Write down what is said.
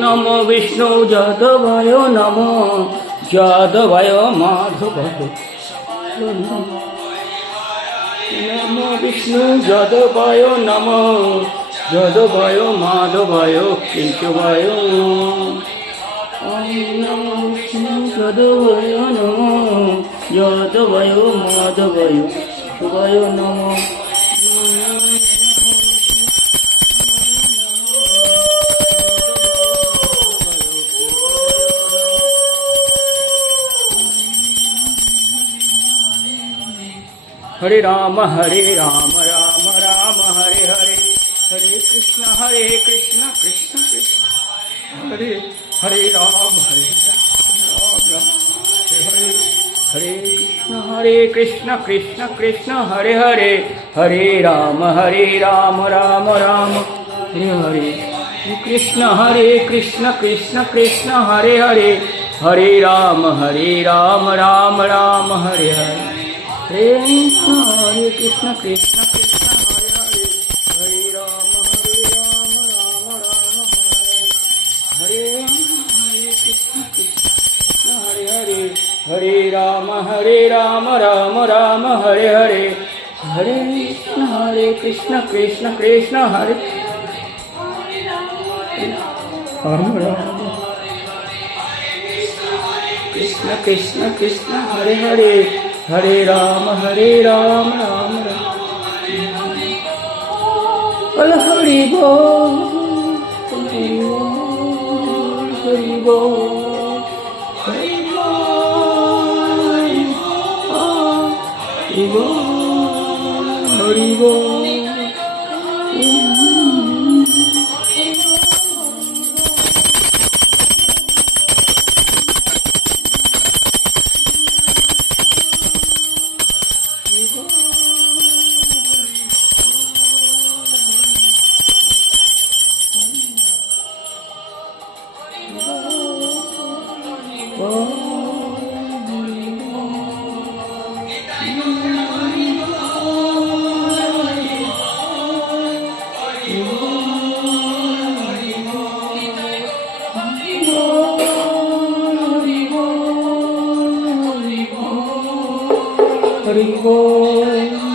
নমো বিষ্ণু যাদবায় নমো যাদবায় মাধবায় নমো বিষ্ণু যাদবায় নমো যাদবায় মাধবায় কেশবায় নমো বিষ্ণু যাদবায় নমো যাদবায় মাধবায় কেশবায় নমো हरे राम राम राम हरे हरे हरे कृष्ण कृष्ण कृष्ण हरे हरे राम राम हरे हरे कृष्ण कृष्ण कृष्ण हरे हरे हरे राम राम राम हरे हरे कृष्ण कृष्ण कृष्ण हरे हरे हरे राम राम राम हरे हरे हरे कृष्ण कृष्ण कृष्ण हरे हरे हरे राम राम राम हरे हरे कृष्ण कृष्ण हरे हरे हरे राम राम राम हरे हरे हरे कृष्ण कृष्ण कृष्ण हरे राम राम कृष्ण कृष्ण कृष्ण हरे हरे हरे राम राम राम बोल हरि बोल हरि बोल हरि बोल हरि बोल हरि बोल